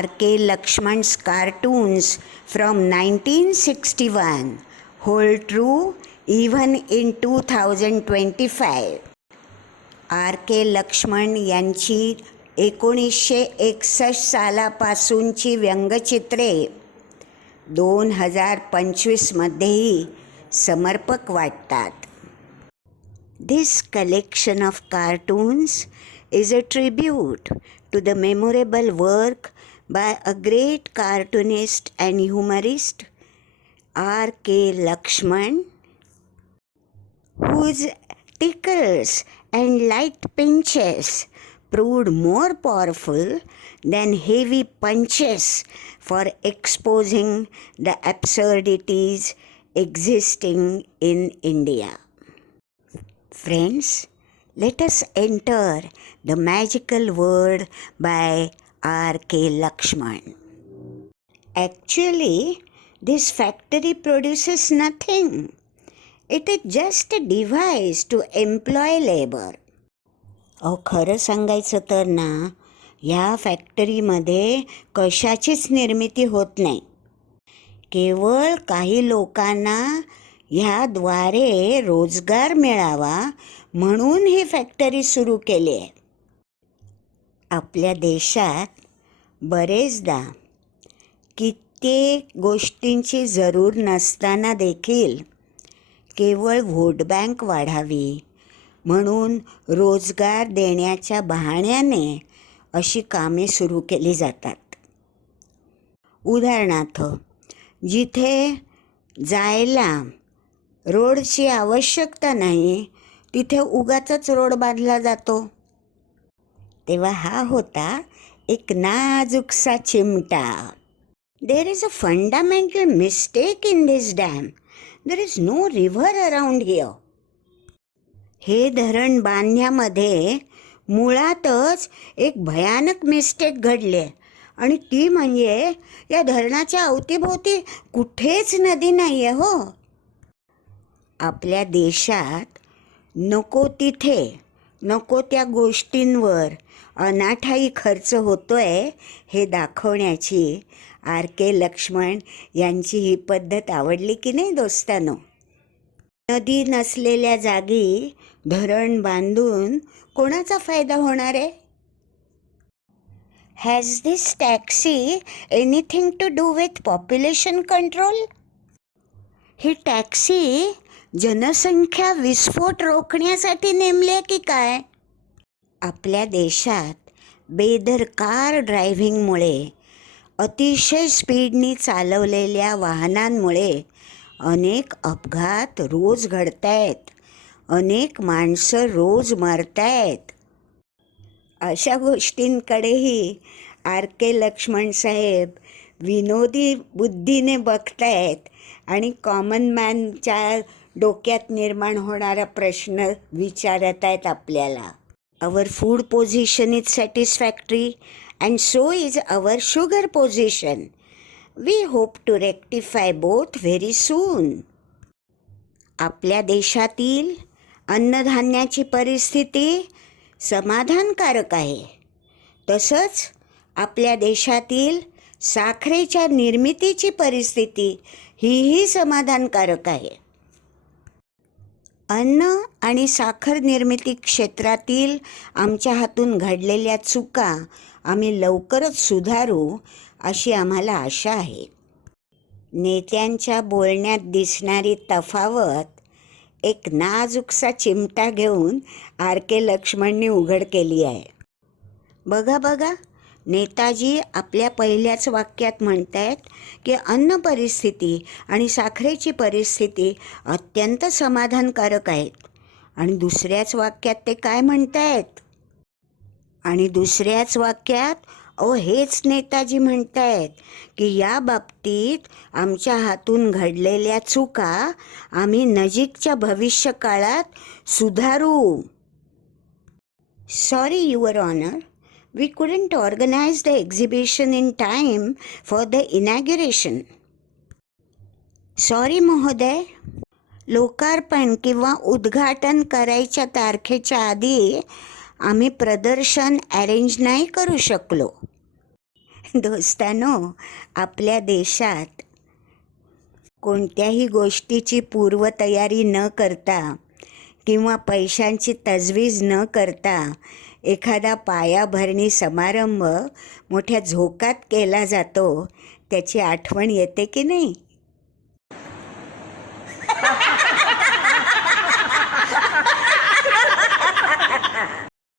R.K. Lakshman's cartoons from 1961 hold true even in 2025. R.K. Laxman यांची 1961 सालापासूनची व्यंगचित्रे 2025मध्येही समर्पक वाटतात. This collection of cartoons is a tribute to the memorable work by a great cartoonist and humorist, R.K. Lakshman, whose tickles and light pinches proved more powerful than heavy punches for exposing the absurdities existing in India. Friends, let us enter the magical world by R.K. Lakshman. Actually, this factory produces nothing. It is just a device to employ labor. खरं सांगायचं तर ना, ह्या फॅक्टरीमध्ये कशाचीच निर्मिती होत नाही. केवळ काही लोकांना ह्याद्वारे रोजगार मिळावा म्हणून ही फॅक्टरी सुरू केली आहे. आपल्या देशात बरेचदा कित्येक गोष्टींची जरूर नसताना देखील केवळ व्होट बँक वाढावी म्हणून रोजगार देण्याच्या बहाण्याने अशी कामे सुरू केली जातात. उदाहरणार्थ, जिथे जायला रोडची आवश्यकता नाही तिथे उगाचच रोड बांधला जातो. तेव्हा हा होता एक नाजूकसा चिमटा. There is a fundamental mistake in this dam. There is no river around here. हे धरण बांधण्यामध्ये मुळातच एक भयानक मिस्टेक घडली आहे आणि ती म्हणजे या धरणाच्या अवतीभोवती कुठेच नदी नाही आहे. हो, आपल्या देशात नको तिथे नको त्या गोष्टींवर अनाठायी खर्च होतोय हे दाखवण्याची R.K. लक्ष्मण यांची ही पद्धत आवडली की नाही दोस्तांनो? नदी नसलेल्या जागी धरण बांधून कोणाचा फायदा होणार आहे? Has this taxi anything to do with population control? ही टॅक्सी जनसंख्या विस्फोट रोखण्यासाठी नेमली आहे की काय? आपल्या देशात बेदरकार ड्रायव्हिंगमुळे, अतिशय स्पीडनी चालवलेल्या वाहनांमुळे अनेक अपघात रोज घडत आहेत. अनेक माणसं रोज मरत आहेत. अशा गोष्टींकडेही R.K. लक्ष्मण साहेब विनोदी बुद्धीने बघतायत आणि कॉमन मॅनच्या डोक्यात निर्माण होणारा प्रश्न विचारत आहेत आपल्याला. Our food position is satisfactory and so is our sugar position. We hope to rectify both very soon. आपल्या देशातील अन्नधान्याची परिस्थिती समाधानकारक आहे. तसंच आपल्या देशातील साखरेच्या निर्मितीची परिस्थिती हीही समाधानकारक आहे. अन्न आणि साखर निर्मिती क्षेत्रातील आमच्या हातून घडलेल्या चुका आम्ही लवकरच सुधारू अशी आम्हाला आशा आहे. नेत्यांच्या बोलण्यात दिसणारी तफावत एक नाजूकसा चिमटा घेऊन R.K. लक्ष्मणने उघड केली आहे. बघा, नेताजी आपल्या पहिल्याच वाक्यात म्हणतायत की अन्न परिस्थिती आणि साखरेची परिस्थिती अत्यंत समाधानकारक आहेत. आणि दुसऱ्याच वाक्यात ते काय म्हणतायत? आणि दुसऱ्याच वाक्यात हेच नेताजी म्हणतायत की या बाबतीत आमच्या हातून घडलेल्या चुका आम्ही नजीकच्या भविष्यकाळात सुधारू. Sorry your honour, we couldn't organize the exhibition in time for the inauguration. Sorry महोदय, लोकार्पण किंवा उद्घाटन करायच्या तारखेच्या आधी आम्ही प्रदर्शन अरेंज नाही करू शकलो. दोस्तानो, आपल्या देशात कोणत्याही गोष्टीची पूर्वतयारी न करता किंवा पैशांची तजवीज न करता एखादा पायाभरणी समारंभ मोठ्या झोकात केला जातो, त्याची आठवण येते की नाही?